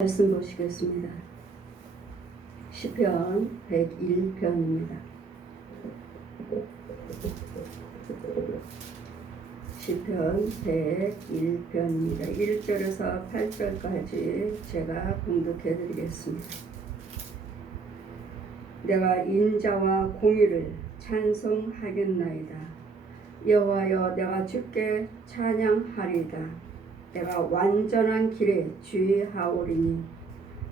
말씀 보시겠습니다. 시편 101편입니다. 시편 101편입니다. 1절에서 8절까지 제가 봉독해 드리겠습니다. 내가 인자와 공의를 찬송하겠나이다. 여호와여, 내가 주께 찬양하리이다. 내가 완전한 길에 주의하오리니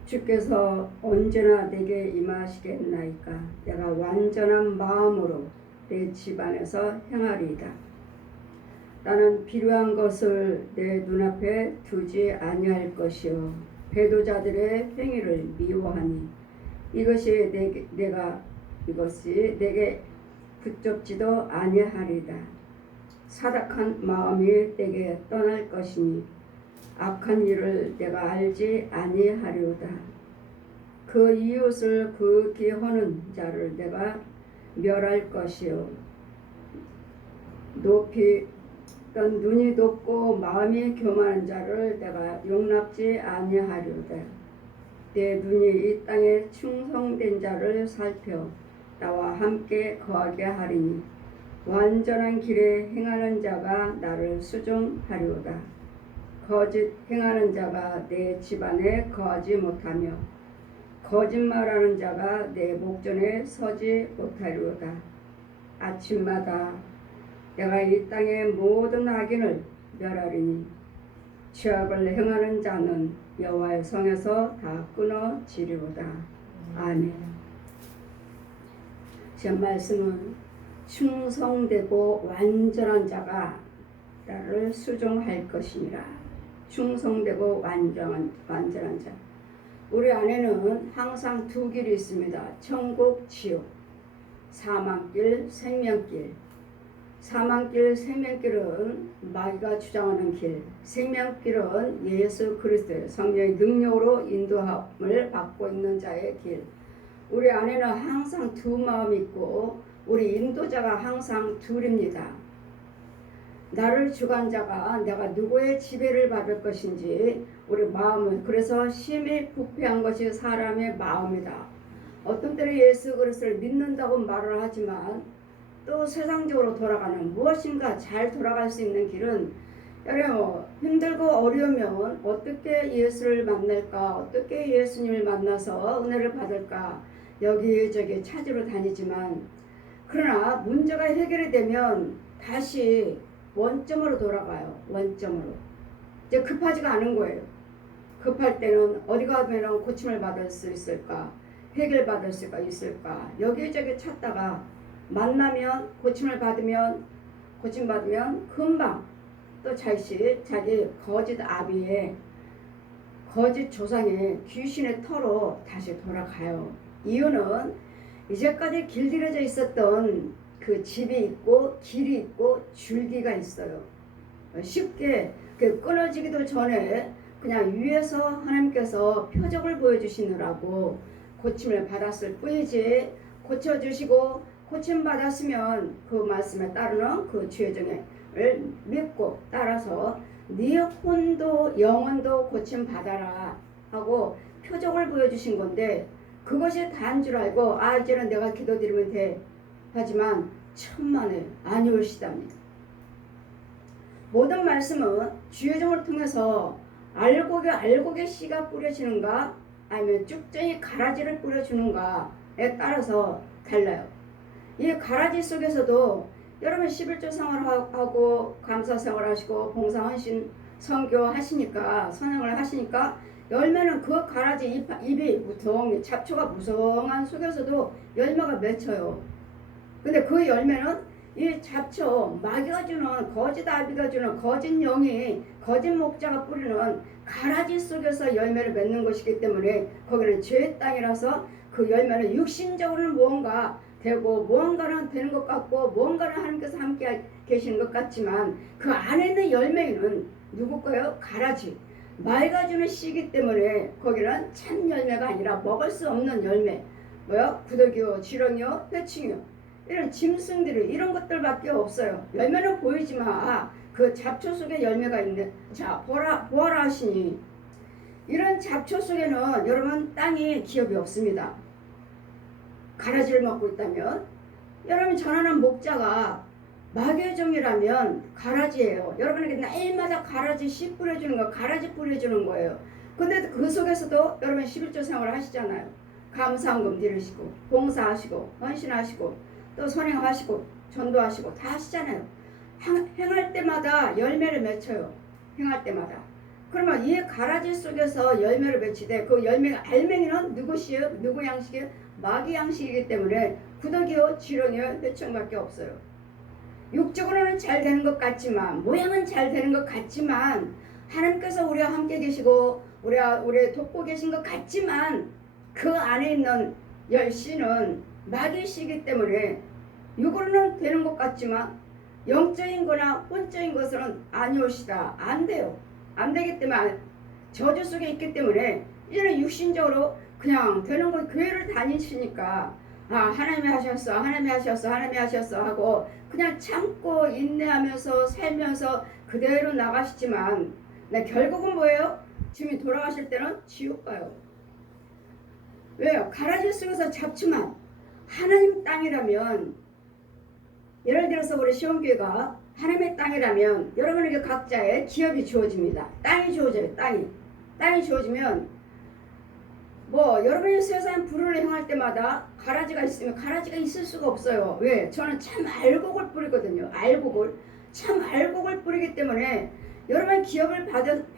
주께서 언제나 내게 임하시겠나이까. 내가 완전한 마음으로 내 집안에서 행하리이다. 나는 필요한 것을 내 눈앞에 두지 아니할 것이요 배도자들의 행위를 미워하니 이것이 내게 붙잡지도 아니하리이다. 사악한 마음이 내게 떠날 것이니 악한 일을 내가 알지 아니하리오다. 그 이웃을 극히 하는 자를 내가 멸할 것이요 눈이 높고 마음이 교만한 자를 내가 용납지 아니하리오다. 내 눈이 이 땅에 충성된 자를 살펴 나와 함께 거하게 하리니 완전한 길에 행하는 자가 나를 수종하리오다. 거짓 행하는 자가 내 집안에 거하지 못하며 거짓말하는 자가 내 목전에 서지 못하리오다. 아침마다 내가 이 땅의 모든 악인을 멸하리니 죄악을 행하는 자는 여호와의 성에서 다 끊어지리오다. 아멘. 제 말씀은 충성되고 완전한 자가 나를 수종할 것이니라. 충성되고 완전한 자. 우리 안에는 항상 두 길이 있습니다. 천국, 지옥. 사망길, 생명길. 사망길, 생명길은 마귀가 주장하는 길. 생명길은 예수 그리스도의 성령의 능력으로 인도함을 받고 있는 자의 길. 우리 안에는 항상 두 마음이 있고 우리 인도자가 항상 둘입니다. 나를 주관 자가 내가 누구의 지배를 받을 것인지 우리 마음은 그래서 심히 부패한 것이 사람의 마음이다. 어떤 때는 예수 그리스도를 믿는다고 말을 하지만 또 세상적으로 돌아가는 무엇인가 잘 돌아갈 수 있는 길은 여러분 힘들고 어려우면 어떻게 예수를 만날까, 어떻게 예수님을 만나서 은혜를 받을까 여기저기 찾으러 다니지만 그러나 문제가 해결이 되면 다시 원점으로 돌아가요. 원점으로. 이제 급하지가 않은 거예요. 급할 때는 어디 가면 고침을 받을 수 있을까? 해결받을 수가 있을까? 여기저기 찾다가 만나면 고침 받으면 금방 또 자기 거짓 아비의 거짓 조상의 귀신의 터로 다시 돌아가요. 이유는 이제까지 길들여져 있었던 그 집이 있고 길이 있고 줄기가 있어요. 쉽게 끊어지기도 전에 그냥 위에서 하나님께서 표적을 보여주시느라고 고침을 받았을 뿐이지 고쳐주시고 고침 받았으면 그 말씀에 따르는 그 죄정을 믿고 따라서 네 혼도 영혼도 고침 받아라 하고 표적을 보여주신 건데 그것이 다인 줄 알고 이제는 내가 기도드리면 돼 하지만 천만에 아니올시답니다. 모든 말씀은 주의 종을 통해서 알곡에 씨가 뿌려지는가 아니면 쭉정이 가라지를 뿌려주는가에 따라서 달라요. 이 가라지 속에서도 여러분 11조 생활하고 감사 생활하시고 봉사헌신 선교하시니까 선행을 하시니까 열매는 그 가라지 잎이 무성히 잡초가 무성한 속에서도 열매가 맺혀요. 근데 그 열매는 이 잡초 마귀가 주는 거짓 아비가 주는 거짓 영이 거짓 목자가 뿌리는 가라지 속에서 열매를 맺는 것이기 때문에 거기는 죄의 땅이라서 그 열매는 육신적으로는 무언가 되고 무언가는 되는 것 같고 무언가는 하나님께서 함께 계시는 것 같지만 그 안에 있는 열매는 누구 거예요? 가라지. 마귀가 주는 씨이기 때문에 거기는 참 열매가 아니라 먹을 수 없는 열매. 구더기요, 지렁이요, 회충이요. 이런 짐승들이 이런 것들밖에 없어요. 열매는 보이지만 그 잡초 속에 열매가 있네. 자, 보아라 하시니 이런 잡초 속에는 여러분 땅에 기업이 없습니다. 가라지를 먹고 있다면 여러분 전하는 목자가 마귀의 종이라면 가라지예요. 여러분에게 날마다 가라지 씨 뿌려주는 거, 가라지 뿌려주는 거예요. 근데 그 속에서도 여러분 11조 생활을 하시잖아요. 감사헌금 드리시고 봉사하시고 헌신하시고 또 선행하시고 전도하시고 다 하시잖아요. 행할 때마다 열매를 맺혀요. 행할 때마다. 그러면 이 가라지 속에서 열매를 맺히되 그 열매가 알맹이는 누구시요? 누구 양식이요? 마귀 양식이기 때문에 구더기요 지렁이요 회청밖에 없어요. 육적으로는 잘 되는 것 같지만 모양은 잘 되는 것 같지만 하나님께서 우리와 함께 계시고 우리 돕고 계신 것 같지만 그 안에 있는 열씨는 마귀 씨이기 때문에 육으로는 되는 것 같지만 영적인 거나 혼적인 것은 아니오시다. 안 돼요. 안 되기 때문에 저주 속에 있기 때문에 이제는 육신적으로 그냥 되는 거 교회를 다니시니까 하나님이 하셨어 하나님이 하셨어 하나님이 하셨어 하고 그냥 참고 인내하면서 살면서 그대로 나가시지만 결국은 뭐예요? 주님이 돌아가실 때는 지옥 가요. 왜요? 가라지 속에서 잡초만 하나님 땅이라면 예를 들어서 우리 시온교회가 하나님의 땅이라면 여러분에게 각자의 기업이 주어집니다. 땅이 주어져요. 땅이 주어지면 여러분이 세상 불을 행할 때마다 가라지가 있으면 가라지가 있을 수가 없어요. 왜? 저는 참 알곡을 뿌리거든요. 참 알곡을 뿌리기 때문에 여러분 기업을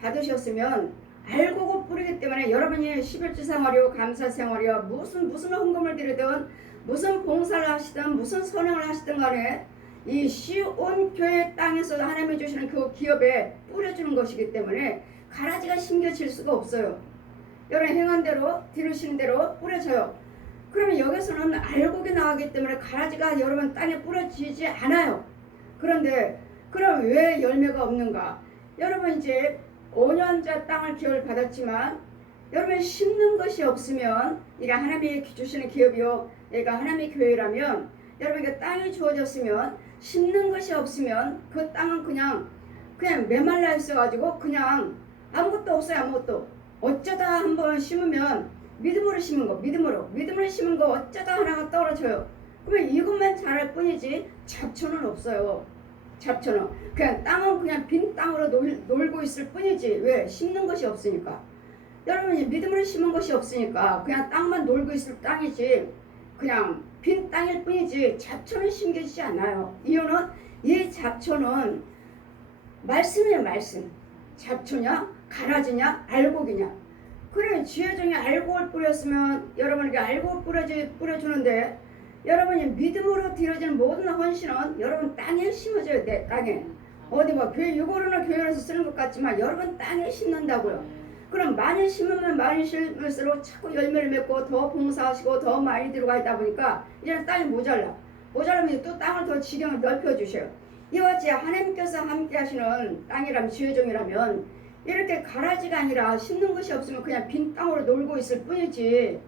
받으셨으면 알곡을 뿌리기 때문에 여러분이 11주 생활이요 감사 생활이요 무슨 헌금을 드리든 무슨 봉사를 하시든 무슨 선행을 하시든 간에 이 시온 교회 땅에서 하나님이 주시는 그 기업에 뿌려주는 것이기 때문에 가라지가 심겨질 수가 없어요. 여러분 행한 대로 들으시는 대로 뿌려져요. 그러면 여기서는 알곡이 나가기 때문에 가라지가 여러분 땅에 뿌려지지 않아요. 그런데 그럼 왜 열매가 없는가? 여러분 이제 5년자 땅을 기업을 받았지만 여러분 심는 것이 없으면 이게 하나님이 주시는 기업이요 얘가 하나님의 교회라면 여러분에게 땅이 주어졌으면 심는 것이 없으면 그 땅은 그냥 메말라 있어가지고 그냥 아무것도 없어요. 아무것도. 어쩌다 한번 심으면 믿음으로 심은 거 믿음으로 심은 거 어쩌다 하나가 떨어져요. 그러면 이것만 자랄 뿐이지 잡초는 없어요. 잡초는 그냥 땅은 그냥 빈 땅으로 놀고 있을 뿐이지. 왜? 심는 것이 없으니까. 여러분이 믿음으로 심은 것이 없으니까 그냥 땅만 놀고 있을 땅이지 그냥 빈 땅일 뿐이지 잡초는 심겨지지 않아요. 이유는 이 잡초는 말씀이에요. 말씀. 잡초냐 가라지냐 알곡이냐. 그래 지혜 중에 알곡을 뿌렸으면 여러분에게 알곡을 뿌려주는데 여러분이 믿음으로 드려지는 모든 헌신은 여러분 땅에 심어져요. 내 땅에. 어디 교회 육으로는 교회에서 쓰는 것 같지만 여러분 땅에 심는다고요. 그럼 많이 심으면 많이 심을수록 자꾸 열매를 맺고 더 봉사하시고 더 많이 들어가 있다 보니까 이제는 땅이 모자라면 또 땅을 더 지경을 넓혀주셔요. 이와 같이 하나님께서 함께 하시는 땅이라면 지혜종이라면 이렇게 가라지가 아니라 심는 것이 없으면 그냥 빈 땅으로 놀고 있을 뿐이지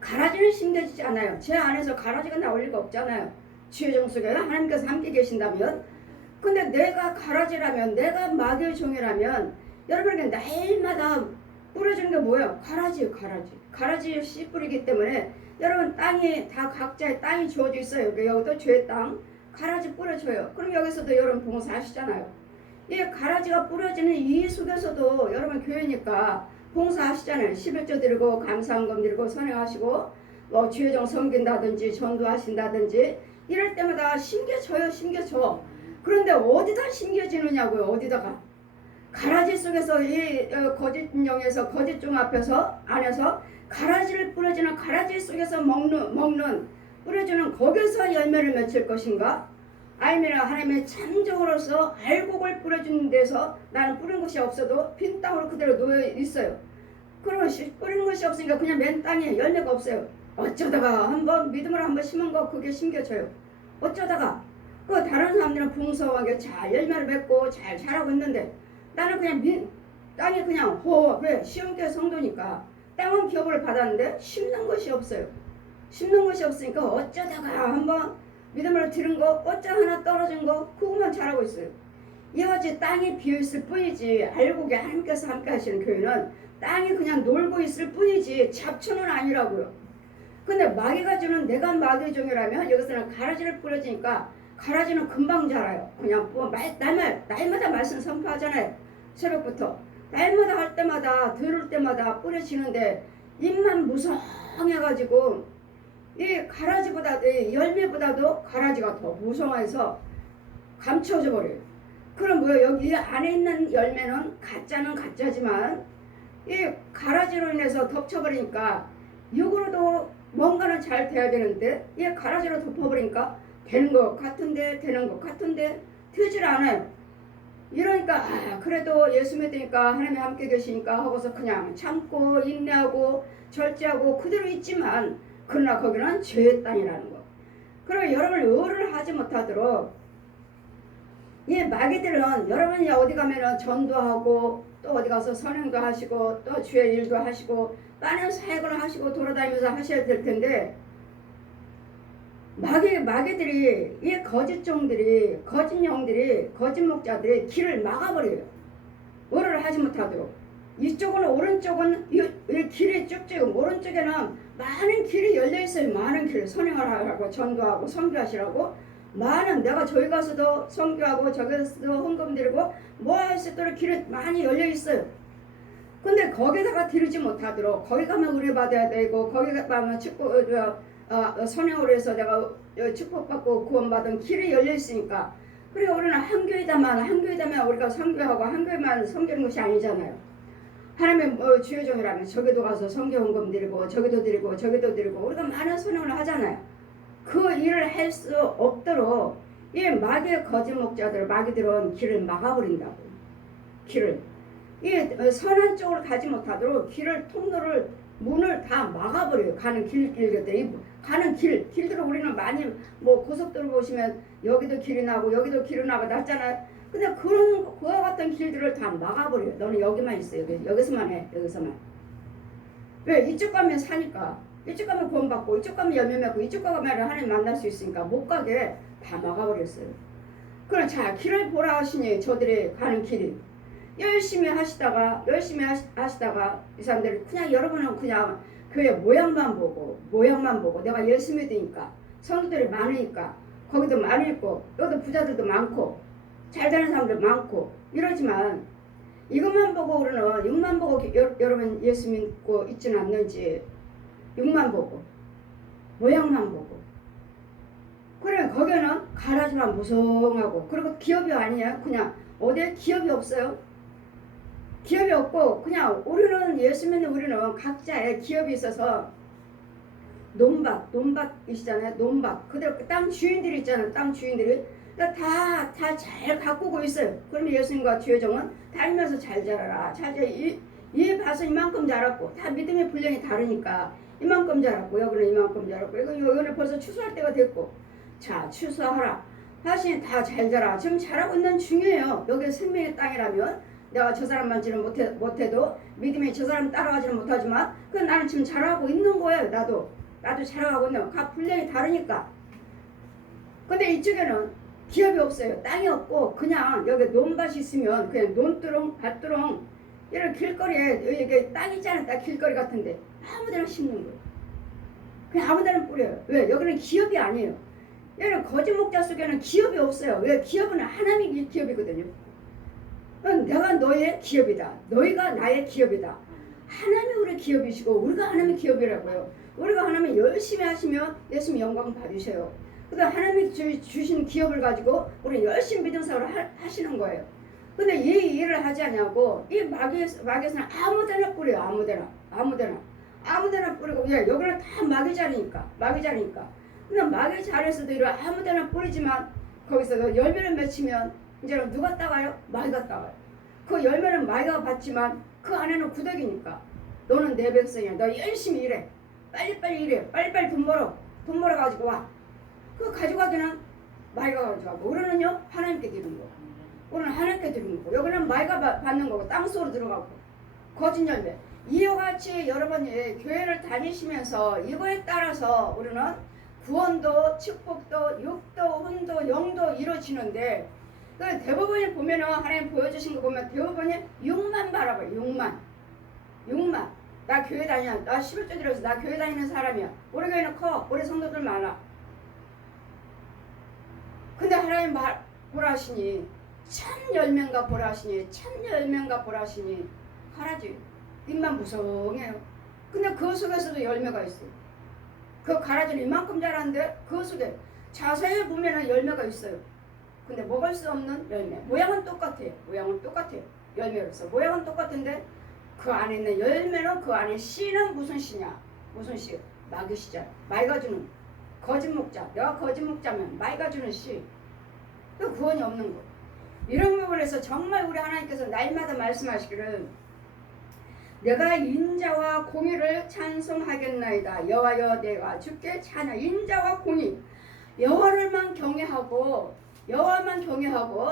가라지는 심겨지지 않아요. 제 안에서 가라지가 나올 리가 없잖아요. 지혜종 속에 하나님께서 함께 계신다면. 근데 내가 가라지라면 내가 마귀의 종이라면 여러분에게 날마다 뿌려주는 게 뭐예요? 가라지 씨 뿌리기 때문에 여러분 땅이 다 각자의 땅이 주어져 있어요. 여기도 죄의 땅 가라지 뿌려줘요. 그럼 여기서도 여러분 봉사하시잖아요. 이 가라지가 뿌려지는 이 속에서도 여러분 교회니까 봉사하시잖아요. 11조 드리고 감사헌금 드리고 선행하시고 지혜정 섬긴다든지 전도하신다든지 이럴 때마다 심겨져. 그런데 어디다 심겨지느냐고요. 어디다가. 가라지 속에서 이 거짓 영에서 거짓 종 안에서 가라지를 뿌려주는 가라지 속에서 먹는 뿌려주는 거기서 열매를 맺힐 것인가? 아니면 하나님의 창조로서 알곡을 뿌려주는 데서 나는 뿌린 것이 없어도 빈 땅으로 그대로 놓여 있어요. 그러면 뿌리는 것이 없으니까 그냥 맨 땅에 열매가 없어요. 어쩌다가 한번 믿음으로 한번 심은 거 그게 심겨져요. 어쩌다가 그 다른 사람들은 풍성하게 잘 열매를 맺고 잘 자라고 있는데 나는 그냥 땅에 그냥 왜? 시온교회 성도니까 땅은 기업을 받았는데 심는 것이 없어요. 심는 것이 없으니까 어쩌다가 한번 믿음으로 들은 거 어쩌 하나 떨어진 거 그것만 자라고 있어요. 이와 같이 땅이 비어있을 뿐이지, 알곡이 하나님께서 함께 하시는 교회는 땅이 그냥 놀고 있을 뿐이지 잡초는 아니라고요. 근데 마귀가 주는, 내가 마귀의 종이라면 여기서는 가라지를 뿌려주니까 가라지는 금방 자라요. 그냥 뭐 날마다 말씀 선포하잖아요. 새벽부터 날마다 할 때마다 들을 때마다 뿌려지는데 입만 무성해가지고 이 가라지보다, 이 열매보다도 가라지가 더 무성해서 감춰져 버려요. 그럼 뭐예요? 여기 안에 있는 열매는 가짜는 가짜지만 이 가라지로 인해서 덮쳐버리니까 육으로도 뭔가는 잘 돼야 되는데 이 가라지로 덮어버리니까 되는 것 같은데 되질 않아요. 이러니까 그래도 예수 믿으니까 하나님이 함께 계시니까 하고서 그냥 참고 인내하고 절제하고 그대로 있지만, 그러나 거기는 죄의 땅이라는 거. 그리고 여러분이 의를 하지 못하도록 이 마귀들은 여러분이 어디 가면은 전도하고 또 어디 가서 선행도 하시고 또 주의 일도 하시고 많은 사역을 하시고 돌아다니면서 하셔야 될 텐데, 마귀들이, 이 거짓 종들이, 거짓 영들이, 거짓 목자들이 길을 막아버려요. 의를 하지 못하도록. 이쪽은, 오른쪽은 이 길이 쭉쭉, 오른쪽에는 많은 길이 열려있어요. 많은 길, 선행을 하라고, 전도하고 선교하시라고 많은, 내가 저기 가서도 선교하고 저기 가서도 헌금 드리고 뭐 할 수 있도록 길이 많이 열려있어요. 근데 거기다가 들이지 못하도록, 거기 가면 의뢰 받아야 되고 거기 가면 선행으로 해서 내가 축복받고 구원받은 길이 열려있으니까. 그리고 우리는 한 교회다만 우리가 선교하고 한 교회만 섬기는 것이 아니잖아요. 하나님의 주의 종이라면 저기도 가서 선교 헌금 드리고 저기도 드리고 우리가 많은 선행을 하잖아요. 그 일을 할 수 없도록 이 마귀의 거짓 목자들, 마귀들은 길을 막아버린다고. 길을, 이 선한 쪽으로 가지 못하도록 길을, 통로를, 문을 다 막아버려요. 가는 길들이, 가는 길들을 우리는 많이 뭐 고속도로 보시면 여기도 길이 나고 여기도 길이 나고 났잖아요. 근데 그와 같은 길들을 다 막아버려요. 너는 여기만 있어. 여기서만 해. 여기서만. 왜? 이쪽 가면 사니까. 이쪽 가면 구원받고 이쪽 가면 열매 맺고 이쪽 가면 하나님 만날 수 있으니까 못 가게 다 막아버렸어요. 그럼 자, 길을 보라 하시니 저들이 가는 길이 열심히 하시다가 이 사람들이 그냥, 여러분은 그냥 교회 모양만 보고 내가 예수 믿으니까 성도들이 많으니까 거기도 많이 있고 여기도 부자들도 많고 잘 되는 사람들 많고 이러지만 이것만 보고 우리는 육만 보고 여러분 예수 믿고 있지는 않는지, 육만 보고 모양만 보고, 그래 거기는 가라지만 무성하고, 그리고 기업이 아니야. 그냥 어디에 기업이 없어요. 기업이 없고 그냥 우리는 예수 믿는 우리는 각자의 기업이 있어서 논밭이시잖아요. 논밭 그대로 땅 주인들이 있잖아요. 땅 주인들이 다 잘 가꾸고 있어요. 그러면 예수님과 주의 종은 다니면서 잘 자라라. 이 밭은 이만큼 자랐고, 다 믿음의 분량이 다르니까 이만큼 자랐고 여기는 이만큼 자랐고 여기는 벌써 추수할 때가 됐고, 자 추수하라. 다시 다 잘 자라. 지금 잘하고 있는 중이에요. 여기 생명의 땅이라면 내가 저 사람 만지는 못해도 믿음이 저 사람 따라가지는 못하지만 그 나는 지금 잘하고 있는 거예요. 나도 잘하고 있는 거. 각 분량이 다르니까. 근데 이쪽에는 기업이 없어요. 땅이 없고 그냥 여기 논밭이 있으면 그냥 논두렁 밭두렁 이런 길거리에 이게 땅 있잖아요. 딱 길거리 같은데 아무데나 심는 거예요. 그냥 아무데나 뿌려요. 왜? 여기는 기업이 아니에요. 여기는 거짓 목자 속에는 기업이 없어요. 왜? 기업은 하나님의 기업이거든요. 내가 너의 기업이다. 너희가 나의 기업이다. 하나님이 우리 기업이시고 우리가 하나님의 기업이라고요. 우리가 하나님이 열심히 하시면 예수님 영광 받으셔요. 그다음 하나님이 주신 기업을 가지고 우리 열심히 믿음 생활을 하시는 거예요. 근데 이 일을 하지 않냐고 이 마귀에서는 아무데나 뿌려요. 아무데나 뿌리고, 예, 여기는 다 마귀 자리니까. 근데 마귀 자리에서도 이런 아무데나 뿌리지만 거기서 열매를 맺히면 이제는 누가 따가요? 마귀가 따가요. 그 열매는 마귀가 받지만 그 안에는 구덕이니까. 너는 내 백성이야. 너 열심히 일해. 빨리빨리 일해. 빨리빨리 돈 벌어 가지고 와. 그 가져가기는 마귀가 가져가고, 우리는요 하나님께 드리는 거. 우리는 하나님께 드리는 거. 여기는 마귀가 받는 거고 땅속으로 들어가고 거짓 열매. 이와 같이 여러분이 교회를 다니시면서 이거에 따라서 우리는 구원도 축복도 육도 혼도 영도 이루어지는데, 그 대부분이 보면은 하나님 보여주신 거 보면 대부분이 6만 바라봐요. 6만. 나 교회 다녀. 나 11조 드려서 나 교회 다니는 사람이야. 우리 교회는 커. 우리 성도들 많아. 근데 하나님 보라 하시니 1010명가 보라 하시니 1010명가 보라 하시니 가라지. 입만 무성해요. 근데 그 속에서도 열매가 있어요. 그 가라지는 이만큼 자라는데 그 속에 자세히 보면은 열매가 있어요. 근데 먹을 수 없는 열매. 모양은 똑같아요. 열매로서 모양은 똑같은데 그 안에 있는 열매는 그 안에 씨는 무슨 씨냐? 무슨 씨? 마귀 씨잖아. 마귀가 주는 거짓 목자. 내가 거짓 목자면 마귀가 주는 씨. 그 구원이 없는 거. 이런 부분에서 정말 우리 하나님께서 날마다 말씀하시기를 내가 인자와 공의를 찬송하겠나이다. 여호와여 내가 주께 찬양. 인자와 공의. 여호와만 경외하고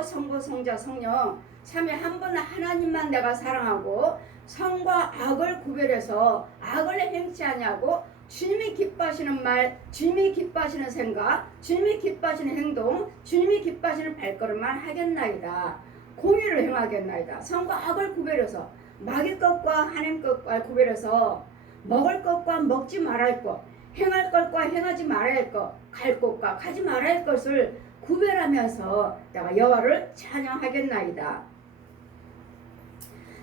성부 성자 성령 참에 한 분 하나님만 내가 사랑하고 성과 악을 구별해서 악을 행치 아니하고 주님이 기뻐하시는 말, 주님이 기뻐하시는 생각, 주님이 기뻐하시는 행동, 주님이 기뻐하시는 발걸음만 하겠나이다. 공의를 행하겠나이다. 성과 악을 구별해서 마귀 것과 하나님 것과 구별해서 먹을 것과 먹지 말아야 할 것, 행할 것과 행하지 말아야 할 것, 갈 곳과 가지 말아야 할 것을 구별하면서 내가 여호와를 찬양하겠나이다.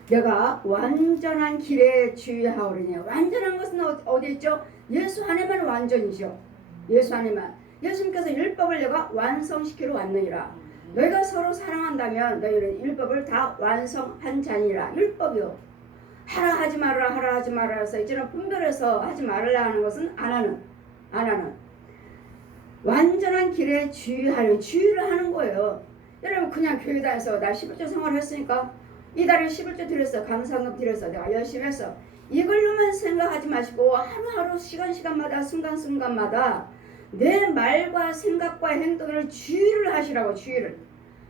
내가 완전한 길에 주의하오리니. 완전한 것은 어디 있죠? 예수 안에만 완전이죠. 예수 안에만. 예수님께서 율법을 내가 완성시키러 왔느니라. 너희가 서로 사랑한다면 너희는 율법을 다 완성한 자니라. 율법이요. 하라 하지 말아라 해서 이제는 분별해서 하지 말으라 하는 것은 안 하는. 완전한 길에 주의를 하는 거예요. 여러분 그냥 교회 다녀서 나 11조 생활을 했으니까 이달에 11조 드렸어. 감사금 드렸어. 내가 열심히 했어. 이걸로만 생각하지 마시고 하루하루 시간마다 순간순간마다 내 말과 생각과 행동을 주의를 하시라고. 주의를.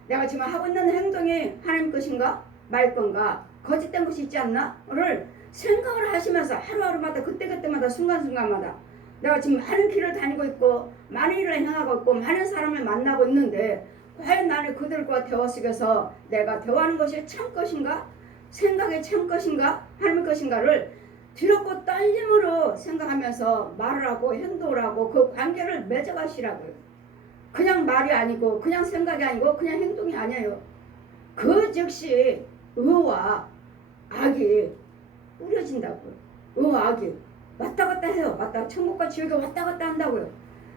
내가 지금 하고 있는 행동이 하나님 것인가? 말 건가? 거짓된 것이 있지 않나? 를 생각을 하시면서 하루하루마다 그때그때마다 순간순간마다 내가 지금 많은 길을 다니고 있고 많은 일을 행하고 있고 많은 사람을 만나고 있는데 과연 나는 그들과 대화 속에서 내가 대화하는 것이 참 것인가? 생각이 참 것인가? 하나님 것인가를 두렵고 떨림으로 생각하면서 말을 하고 행동을 하고 그 관계를 맺어가시라고요. 그냥 말이 아니고 그냥 생각이 아니고 그냥 행동이 아니에요. 그 즉시 의와 악이 뿌려진다고요. 의와 악이 왔다 갔다 해요. 천국과 지옥에 왔다 갔다 한다고요.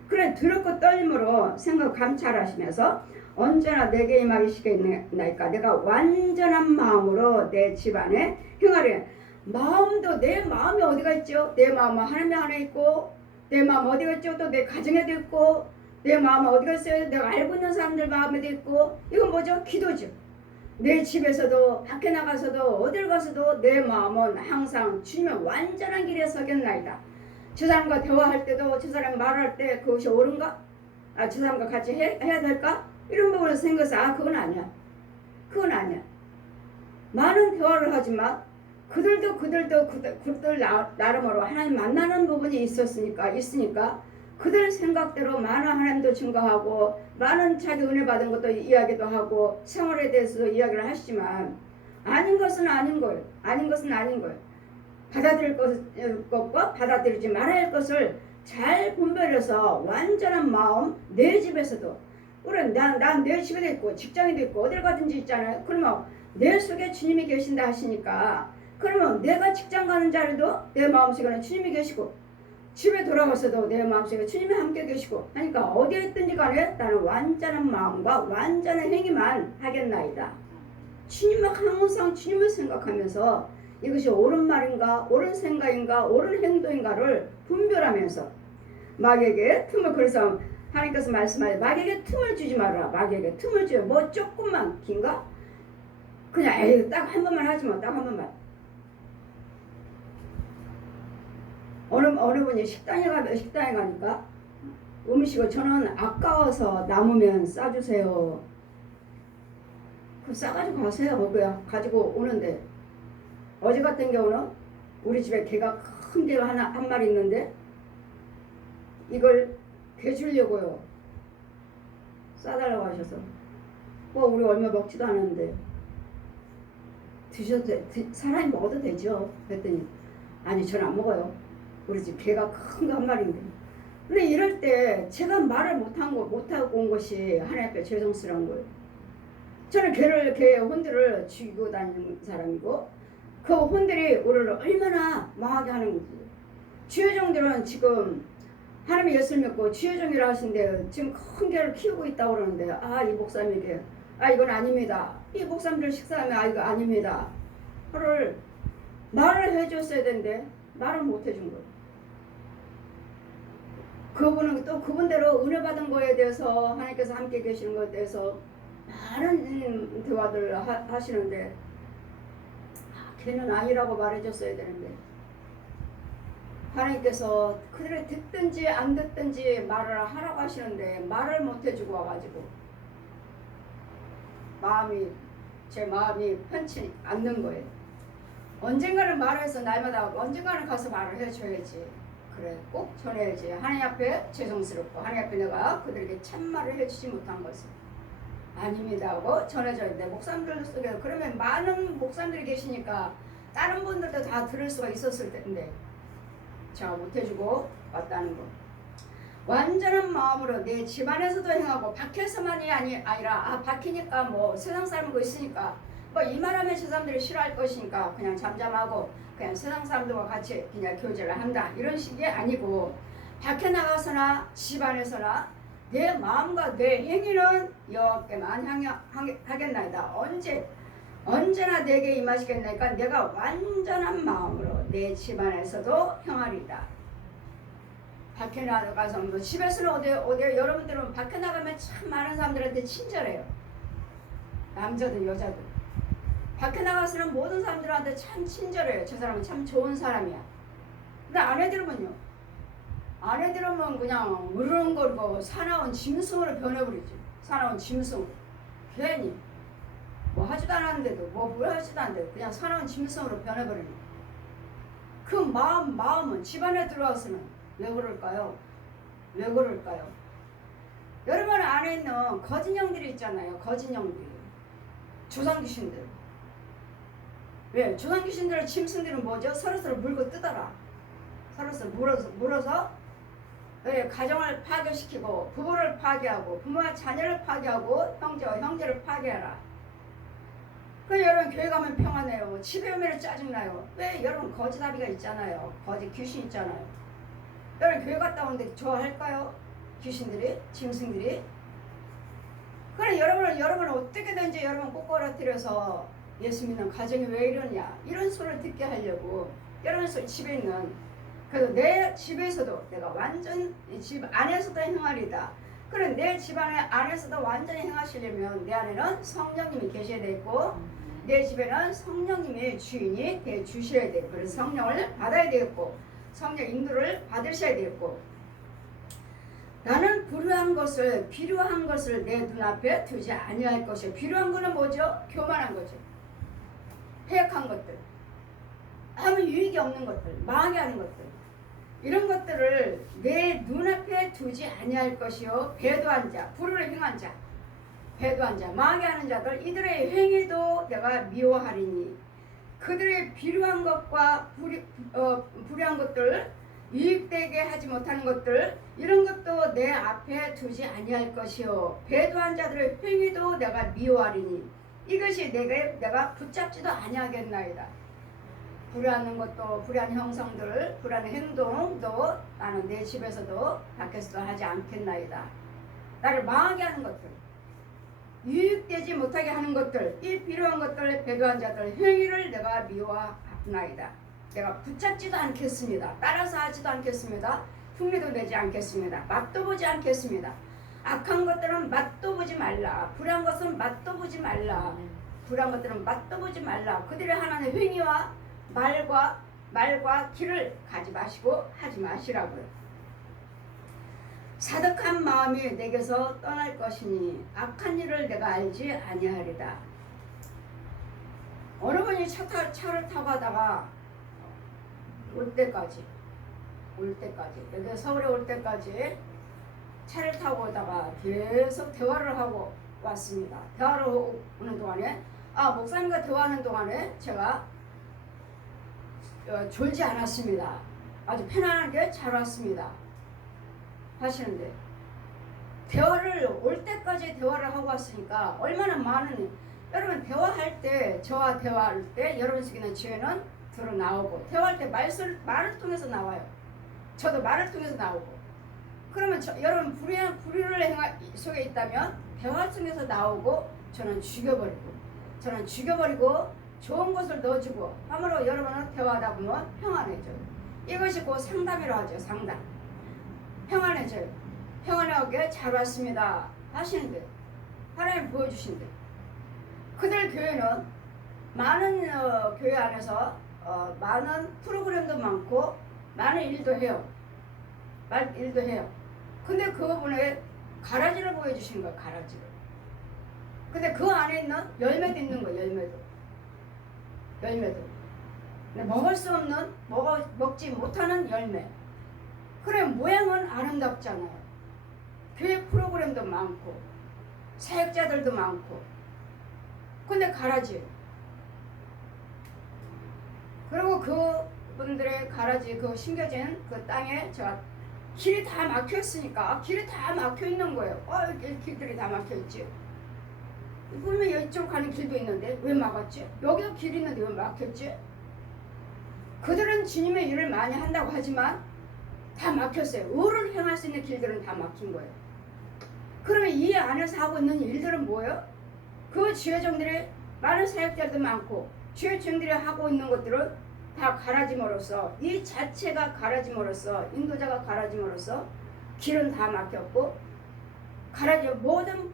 그래 두렵고 떨림으로 생각 감찰하시면서 언제나 내게 임하시겠나이까. 내가 완전한 마음으로 내 집안에 행하리. 마음도 내 마음이 어디가 있죠? 내 마음은 하나님 안에 있고 내 마음 어디가 있죠? 또 내 가정에도 있고 내 마음은 어디가 있어요? 내가 알고 있는 사람들 마음에도 있고. 이건 뭐죠? 기도죠. 내 집에서도 밖에 나가서도 어딜 가서도 내 마음은 항상 주님의 완전한 길에 서겠나이다. 저 사람과 대화할 때도 저 사람 말할 때 그것이 옳은가? 저 사람과 같이 해야 될까? 이런 부분에서 생겨서 그건 아니야. 많은 대화를 하지만 그들도 그들 나름으로 하나님 만나는 부분이 있으니까 그들 생각대로 많은 하나님도 증거하고 많은 자기 은혜 받은 것도 이야기도 하고 생활에 대해서도 이야기를 하시지만 아닌 것은 아닌 거예요. 받아들일 것과 받아들이지 말아야 할 것을 잘 분별해서 완전한 마음 내 집에서도 그래 난 내 집에도 있고 직장에도 있고 어딜 가든지 있잖아요. 그러면 내 속에 주님이 계신다 하시니까 그러면 내가 직장 가는 자리도 내 마음속에는 주님이 계시고 집에 돌아가서도 내 마음속에 주님이 함께 계시고 하니까 어디에 있든지 간에 나는 완전한 마음과 완전한 행위만 하겠나이다. 항상 주님을 생각하면서 이것이 옳은 말인가 옳은 생각인가 옳은 행동인가를 분별하면서 마귀에게 틈을 그래서 하나님께서 말씀하여 마귀에게 틈을 주지 말아라. 마귀에게 틈을 줘요. 뭐 조금만 긴가? 그냥 에이 딱 한 번만 하지 뭐. 딱 한 번만. 어느 분이 식당에 가니까 음식을 저는 아까워서 남으면 싸주세요. 그 싸가지고 가세요. 그냥 가지고 오는데 어제 같은 경우는 우리 집에 개가 큰 개가 한 마리 있는데 이걸 개 주려고요. 싸달라고 하셔서 뭐 우리 얼마 먹지도 않았는데 드셔도 사람이 먹어도 되죠. 그랬더니 아니 저는 안 먹어요. 우리 집 개가 큰 거 한 마리인데. 근데 이럴 때 제가 말을 못하고 온 것이 하나님 앞에 죄송스러운 거예요. 저는 개 혼들을 죽이고 다니는 사람이고 그 혼들이 우리를 얼마나 망하게 하는 거지. 주여정들은 지금 하나님의 예수를 믿고 주여정이라 하신데 지금 큰 개를 키우고 있다고 그러는데 이 목사님에게 이건 아닙니다. 이 목사님들 식사하면 이거 아닙니다. 그를 말을 해줬어야 되는데 말을 못 해준 거예요. 그분은 또 그분대로 은혜 받은 거에 대해서 하나님께서 함께 계시는 것에 대해서 많은 대화들 하시는데 걔는 아니라고 말해줬어야 되는데 하나님께서 그들이 듣든지 안 듣든지 말을 하라고 하시는데 말을 못 해주고 와가지고 제 마음이 편치 않는 거예요. 언젠가는 말해서 날마다 언젠가는 가서 말을 해줘야지. 그래 꼭 전해야지. 하나님 앞에 죄송스럽고 하나님 앞에 내가 그들에게 참말을 해주지 못한 것을 아닙니다 하고 전해줘야 돼. 목사님들 속에 그러면 많은 목사님들이 계시니까 다른 분들도 다 들을 수가 있었을 텐데 제가 못해주고 왔다는 거. 완전한 마음으로 내 집안에서도 행하고 밖에서만이 아니라 밖이니까 뭐 세상 사람이고 있으니까 뭐 이 말하면 저 사람들이 싫어할 것이니까 그냥 잠잠하고 그냥 세상 사람들과 같이 그냥 교제를 한다 이런 식이 아니고 밖에 나가서나 집안에서나 내 마음과 내 행위는 여호와께만 하겠나이다. 언제나 내게 임하시겠나이까 내가 완전한 마음으로 내 집안에서도 행하리다. 밖에 나가서 뭐 집에서는 어디요? 여러분들은 밖에 나가면 참 많은 사람들한테 친절해요. 남자든 여자든 밖에 나가서는 모든 사람들한테 참 친절해요. 저 사람은 참 좋은 사람이야. 근데 아내들은 그냥 으르렁거리고 사나운 짐승으로 변해버리지. 사나운 짐승. 괜히 뭐 하지도 않았는데도 뭘 하지도 않는데 그냥 사나운 짐승으로 변해버리는 그 마음은 집안에 들어와서는 왜 그럴까요? 여러분 안에 있는 거짓 영들이 있잖아요. 거짓 영들이. 조상 귀신들. 왜? 조상 귀신들은 짐승들은 뭐죠? 서로서로 물고 뜯어라. 서로서로 물어서 가정을 파괴시키고 부부를 파괴하고 부모와 자녀를 파괴하고 형제와 형제를 파괴하라. 여러분 교회 가면 평안해요. 집에 오면 짜증나요. 왜? 여러분 거짓아비가 있잖아요. 거짓 귀신 있잖아요. 여러분 교회 갔다 오는데 좋아할까요? 귀신들이? 짐승들이? 그래 여러분은 어떻게든지 여러분 꼬꾸라뜨려서 예수 믿는 가정이 왜 이러냐 이런 소리를 듣게 하려고 여러분 집에 있는 그래서 내 집에서도 내가 완전 집 안에서도 행하리다. 그래 내 집 안에서도 완전히 행하시려면 내 안에는 성령님이 계셔야 되고 내 집에는 성령님의 주인이 돼 주셔야 돼요. 그래서 성령을 받아야 되겠고 성령 인도를 받으셔야 되겠고 나는 필요한 것을 내 눈앞에 두지 아니할 것이요. 필요한 거는 뭐죠? 교만한 거죠. 패역한 것들, 아무 유익이 없는 것들, 망하는 것들, 이런 것들을 내 눈앞에 두지 아니할 것이요. 배도한 자, 불의를 행한 자, 배도한 자, 망하는 자들, 이들의 행위도 내가 미워하리니 그들의 필요한 것과 불의한 것들, 유익되게 하지 못하는 것들, 이런 것도 내 앞에 두지 아니할 것이요. 배도한 자들의 행위도 내가 미워하리니 이것이 내가 붙잡지도 아니하겠나이다. 불의하는 것도 불의한 형성들, 불의한 행동도 나는 내 집에서도 밖에서도 하지 않겠나이다. 나를 망하게 하는 것들, 유익되지 못하게 하는 것들, 이 필요한 것들, 배도한 자들 행위를 내가 미워하나이다. 내가 붙잡지도 않겠습니다. 따라서 하지도 않겠습니다. 흉내도 내지 않겠습니다. 맛도 보지 않겠습니다. 악한 것들은 맛도 보지 말라. 불의한 것은 맛도 보지 말라. 불의한 것들은 맛도 보지 말라. 그들의 하나는 행위와 말과 길을 가지 마시고 하지 마시라고요. 사득한 마음이 내게서 떠날 것이니 악한 일을 내가 알지 아니하리다. 어느 분이 차를 타고 가다가 올 때까지 여기 서울에 올 때까지 차를 타고 오다가 계속 대화를 하고 왔습니다. 대화를 오는 동안에 목사님과 대화하는 동안에 제가 졸지 않았습니다. 아주 편안하게 잘 왔습니다. 하시는데 대화를 올 때까지 대화를 하고 왔으니까 얼마나 많은 여러분 대화할 때 저와 대화할 때 여러분 속에는 지혜는 들어 나오고 대화할 때 말을 통해서 나와요. 저도 말을 통해서 나오고 그러면 여러분 불의를 속에 있다면 대화 속에서 나오고 저는 죽여버리고 좋은 것을 넣어주고 함으로 여러분은 대화하다 보면 평안해져요. 이것이 곧 상담이라고 하죠. 상담. 평안해져요. 평안하게 잘 왔습니다 하시는데 하나님 보여주신대. 그들 교회는 많은 교회 안에서 많은 프로그램도 많고 많은 일도 해요. 근데 그분의 가라지를 보여주신 거예요. 가라지를. 근데 그 안에 있는 열매도 있는 거예요. 열매도. 근데 먹을 수 없는 먹지 못하는 열매. 그래 모양은 아름답잖아요. 교회 프로그램도 많고 사역자들도 많고 근데 가라지. 그리고 그분들의 가라지 심겨진 그 땅에 제가 길이 다 막혀있으니까 길이 다 막혀있는 거예요. 길들이 다 막혀있지. 분명히 이쪽 가는 길도 있는데 왜 막았지? 여기도 길이 있는데 왜 막혔지? 그들은 주님의 일을 많이 한다고 하지만 다 막혔어요. 의를 행할 수 있는 길들은 다 막힌 거예요. 그러면 이 안에서 하고 있는 일들은 뭐예요? 그 지혜정들이 많은 사역자들도 많고 지혜정들이 하고 있는 것들은 다 가라짐으로써 이 자체가 가라짐으로써 인도자가 가라짐으로써 길은 다 막혔고 가라지 모든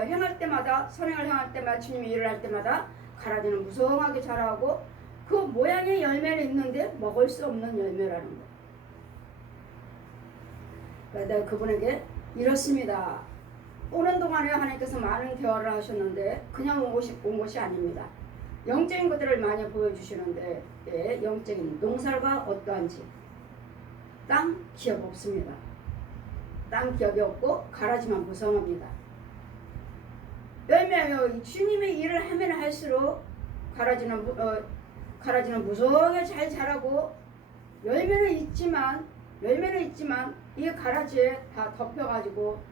행할 때마다 선행을 행할 때마다 주님이 일을 할 때마다 가라지는 무성하게 자라고 그 모양의 열매는 있는데 먹을 수 없는 열매라는 거예요. 그래서 그분에게 이렇습니다. 오는 동안에 하나님께서 많은 대화를 하셨는데 그냥 온 것이 아닙니다. 영적인 것들을 많이 보여주시는데 영적인 농사가 어떠한지 땅 기업 없습니다. 땅 기업이 없고 가라지만 무성합니다. 열매요. 주님의 일을 하면 할수록 가라지는 무성하게 잘 자라고 열매는 있지만 이 가라지에 다 덮여가지고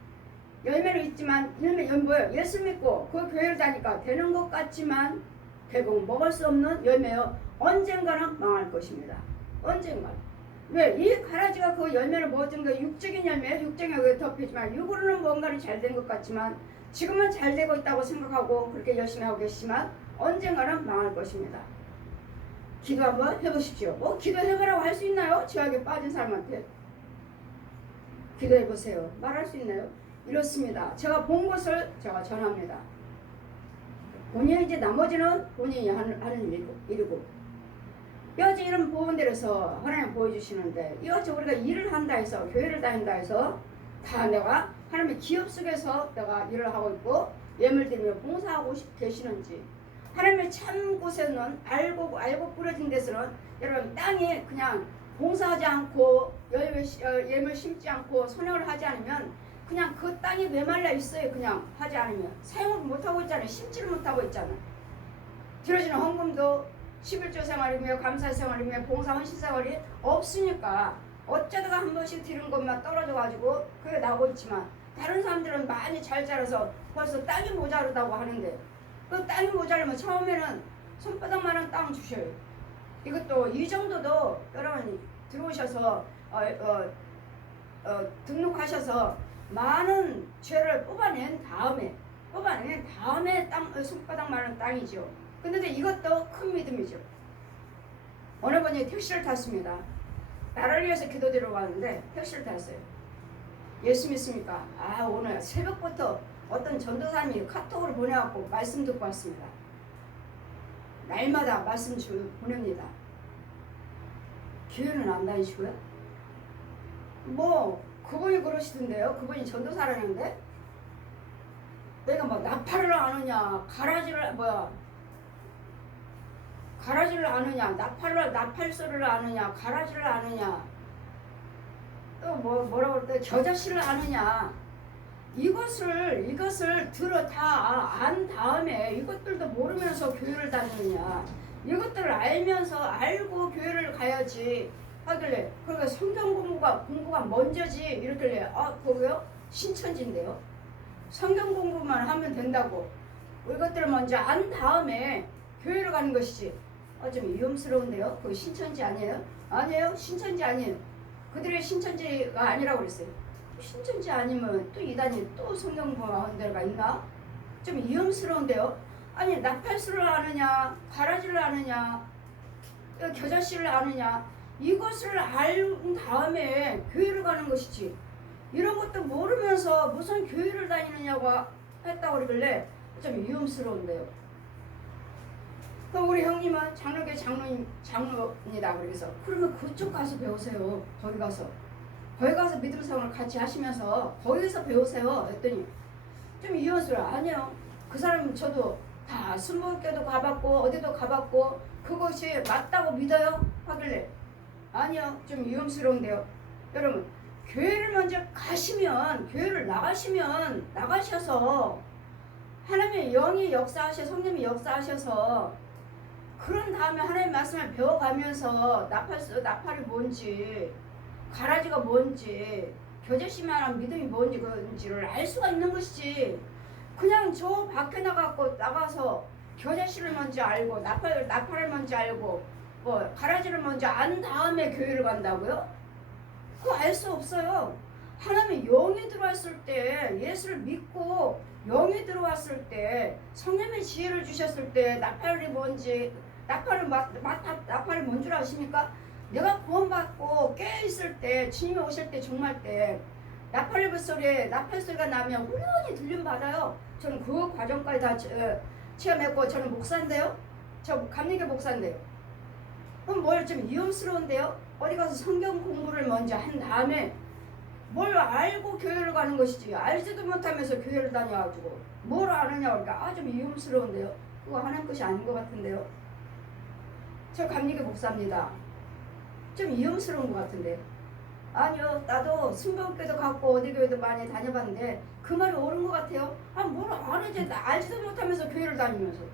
열매는 있지만 뭐예요? 예수 믿고 그 교회를 다니까 되는 것 같지만 결국 먹을 수 없는 열매요. 언젠가는 망할 것입니다. 언젠가. 왜? 이 가라지가 그 열매를 먹은 게 육적인 열매, 육적인 열매에 덮이지만 육으로는 뭔가는 잘 된 것 같지만 지금은 잘 되고 있다고 생각하고 그렇게 열심히 하고 계시지만 언젠가는 망할 것입니다. 기도 한번 해보십시오. 기도해보라고 할 수 있나요? 죄악에 빠진 사람한테. 기도해보세요. 말할 수 있나요? 이렇습니다. 제가 본 것을 제가 전합니다. 본인이 이제 나머지는 본인이 하는 일이고 여지 이런 부분들에서 하나님 보여주시는데 이것이 우리가 일을 한다 해서 교회를 다닌다 해서 다 내가 하나님의 기업 속에서 내가 일을 하고 있고 예물 드리며 봉사하고 계시는지 하나님의 참 곳에는 알고 뿌려진 데서는 여러분 땅에 그냥 봉사하지 않고 예물 심지 않고 선행을 하지 않으면 그냥 그 땅이 메말라 있어요. 그냥 하지 않으면 사용을 못하고 있잖아요. 심지를 못하고 있잖아요. 들어지는 헌금도 11조 생활이며 감사 생활이며 봉사 헌신 생활이 없으니까 어쩌다가 한 번씩 드린 것만 떨어져가지고 그게 나오고 있지만 다른 사람들은 많이 잘 자라서 벌써 땅이 모자르다고 하는데 그 땅이 모자르면 처음에는 손바닥만한 땅 주셔요. 이것도 이 정도도 여러분 들어오셔서 등록하셔서 많은 죄를 뽑아낸 다음에 땅 손바닥만한 땅이죠. 근데 이것도 큰 믿음이죠. 어느 분이 택시를 탔습니다. 나를 위해서 기도드리러 가는데 택시를 탔어요. 예수 믿습니까? 오늘 새벽부터 어떤 전도사님이 카톡으로 보내갖고 말씀 듣고 왔습니다. 날마다 말씀 보냅니다. 교회는 안 다니시고요? 그분이 그러시던데요. 그분이 전도사라는데 내가 나팔을 아느냐 가라지를 아느냐 나팔 소리를 아느냐 가라지를 아느냐 또 뭐라고 그랬대 겨자씨를 아느냐 이것을 들어 다 안 다음에 이것들도 모르면서 교회를 다니느냐? 이것들을 알고 교회를 가야지 하길래, 그러니까 성경 공부가 먼저지 이렇길래, 그거요? 신천지인데요. 성경 공부만 하면 된다고. 이것들을 먼저 안 다음에 교회를 가는 것이지. 좀 위험스러운데요. 그거 신천지 아니에요? 아니에요. 신천지 아니에요. 그들의 신천지가 아니라고 그랬어요. 신천지 아니면 또 이단이 또 성경 공부하는 데가 있나? 좀 위험스러운데요. 아니, 나팔수를 아느냐, 가라지를 아느냐, 겨자씨를 아느냐, 이것을 알 다음에 교회를 가는 것이지. 이런 것도 모르면서 무슨 교회를 다니느냐고 했다고 그러길래 좀 위험스러운데요. 그럼 우리 형님은 장로교 장로입니다. 그래서 그러면 그쪽 가서 배우세요. 거기 가서 믿음 생활을 같이 하시면서 거기서 배우세요. 했더니 좀 위험스러워. 아니요. 그 사람 저도 다 순복교도 가봤고 어디도 가봤고 그것이 맞다고 믿어요? 하길래 아니요. 좀 위험스러운데요. 여러분, 교회를 먼저 가시면, 교회를 나가셔서 하나님의 영이 성령이 역사하셔서 그런 다음에 하나님의 말씀을 배워가면서 나팔이 뭔지, 가라지가 뭔지, 겨자씨만한 믿음이 뭔지를 알 수가 있는 것이지. 그냥 저 밖에 나가서 겨자씨를 먼저 알고 나팔을 먼저 알고 가라지를 먼저 안 다음에 교회를 간다고요? 그거 알 수 없어요. 하나님의 영이 들어왔을 때, 예수를 믿고 영이 들어왔을 때, 성령의 지혜를 주셨을 때 나팔이 뭔지, 나팔이 뭔 줄 아십니까? 내가 구원받고 깨어있을 때, 주님이 오실 때, 종말 때 나팔 소리가 나면 훌륭히 들림 받아요. 저는 그 과정까지 다 체험했고, 저는 목사인데요. 저 감리교 목사인데요. 그럼 뭘 좀 위험스러운데요? 어디 가서 성경 공부를 먼저 한 다음에 뭘 알고 교회를 가는 것이지. 알지도 못하면서 교회를 다녀가지고 뭘 아느냐 그러니까 좀 위험스러운데요. 그거 하나님 것이 아닌 것 같은데요. 저 감리교 목사입니다. 좀 위험스러운 것 같은데. 아니요, 나도 순복교도 갔고 어디 교회도 많이 다녀봤는데 그 말이 옳은 것 같아요. 뭘 알지? 알지도 못하면서 교회를 다니면서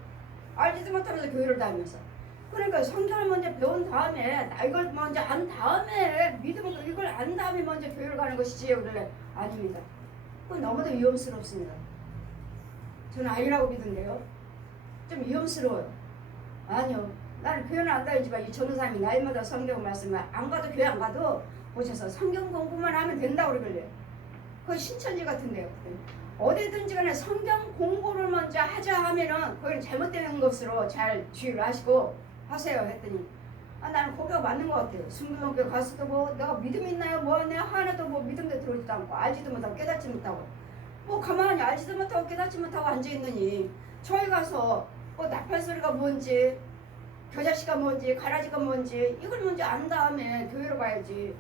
그러니까 성경을 먼저 배운 다음에 이걸 먼저 안 다음에 이걸 안 다음에 먼저 교회를 가는 것이지. 그래 아닙니다. 그건 너무도 위험스럽습니다. 저는 아니라고 믿는데요. 좀 위험스러워요. 아니요, 나는 교회는 안 다니지만 이 전도사님이 나이마다 성경 말씀을 안 가도 교회 안 가도 보셔서 성경 공부만 하면 된다고 그러길래 그건 신천지 같은데요. 어디든지 간에 성경 공부를 먼저 하자 하면은 그건 잘못된 것으로 잘 주의를 하세요 했더니 나는 거기가 맞는 것 같아요. 순교교 가서도 내가 믿음 있나요? 뭐하냐? 하나도 믿음도 들어오지도 않고 알지도 못하고 깨닫지 못하고 가만히 알지도 못하고 깨닫지 못하고 앉아있느니 저희 가서 나팔 소리가 뭔지 겨자씨가 뭔지 가라지가 뭔지 이걸 먼저 안 다음에 교회로 가야지.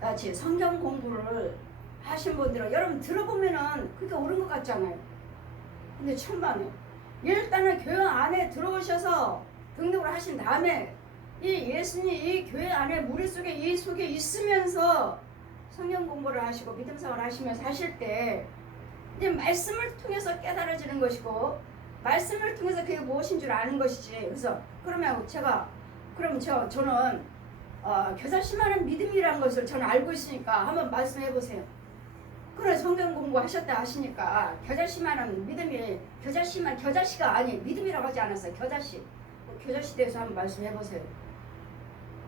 같이 성경 공부를 하신 분들은 여러분 들어보면은 그게 옳은 것 같잖아요. 근데 천만에 일단은 교회 안에 들어오셔서 등록을 하신 다음에 이 예수님 이 교회 안에 무리 속에 이 속에 있으면서 성경 공부를 하시고 믿음 생활을 하시면서 하실 때 이제 말씀을 통해서 깨달아지는 것이고 말씀을 통해서 그게 무엇인 줄 아는 것이지. 그래서 저는 겨자씨만한 믿음이라는 것을 저는 알고 있으니까 한번 말씀해 보세요. 그래 성경 공부하셨다 하시니까 겨자씨만한 믿음이 겨자씨가 아니 믿음이라고 하지 않았어요. 겨자씨 대해서 한번 말씀해 보세요.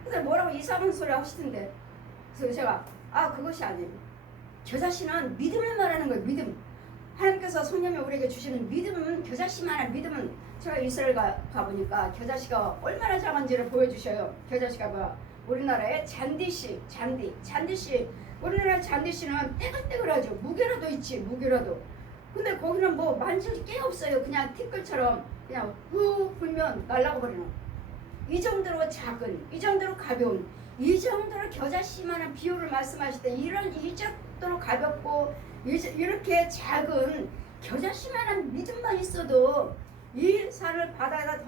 근데 뭐라고 이상한 소리 하시던데. 그래서 제가 그것이 아니에요. 겨자씨는 믿음을 말하는 거예요. 믿음. 하나님께서 성령이 우리에게 주시는 믿음은 겨자씨만한 믿음은 제가 이스라엘 가보니까 겨자씨가 얼마나 작은지를 보여주셔요. 겨자씨가 우리나라의 잔디씨 우리나라 잔디씨는 떼글떼글하죠. 무게라도 있지 무게라도. 근데 거기는 만질 게 없어요. 그냥 티끌처럼 그냥 후 불면 날라가 버리는. 이 정도로 작은, 이 정도로 가벼운, 이 정도로 겨자씨만한 비유를 말씀하실 때 이 정도로 가볍고 이렇게 작은 겨자씨만한 믿음만 있어도 이 산을 바다에다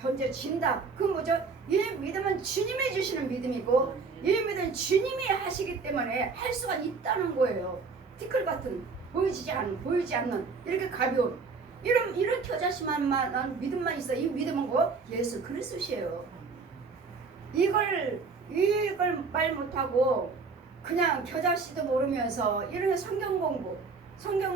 던져진다. 그건 뭐죠? 이 믿음은 주님이 주시는 믿음이고 이 믿음은 주님이 하시기 때문에 할 수가 있다는 거예요. 티끌 같은 보이지 않는 이렇게 가벼운 이런 겨자씨만 믿음만 있어. 이 믿음은 곧 예수 그리스도시에요. 이걸 말 못하고 그냥 겨자씨도 모르면서 이런 성경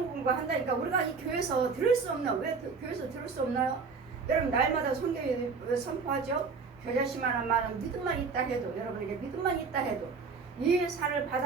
공부 한다니까 우리가 이 교회에서 들을 수 없나? 왜 교회에서 들을 수 없나요? 여러분 날마다 성경에 선포하죠. 겨자씨만한 믿음만 있다 해도 여러분에게 믿음만 있다 해도 이 살을 받아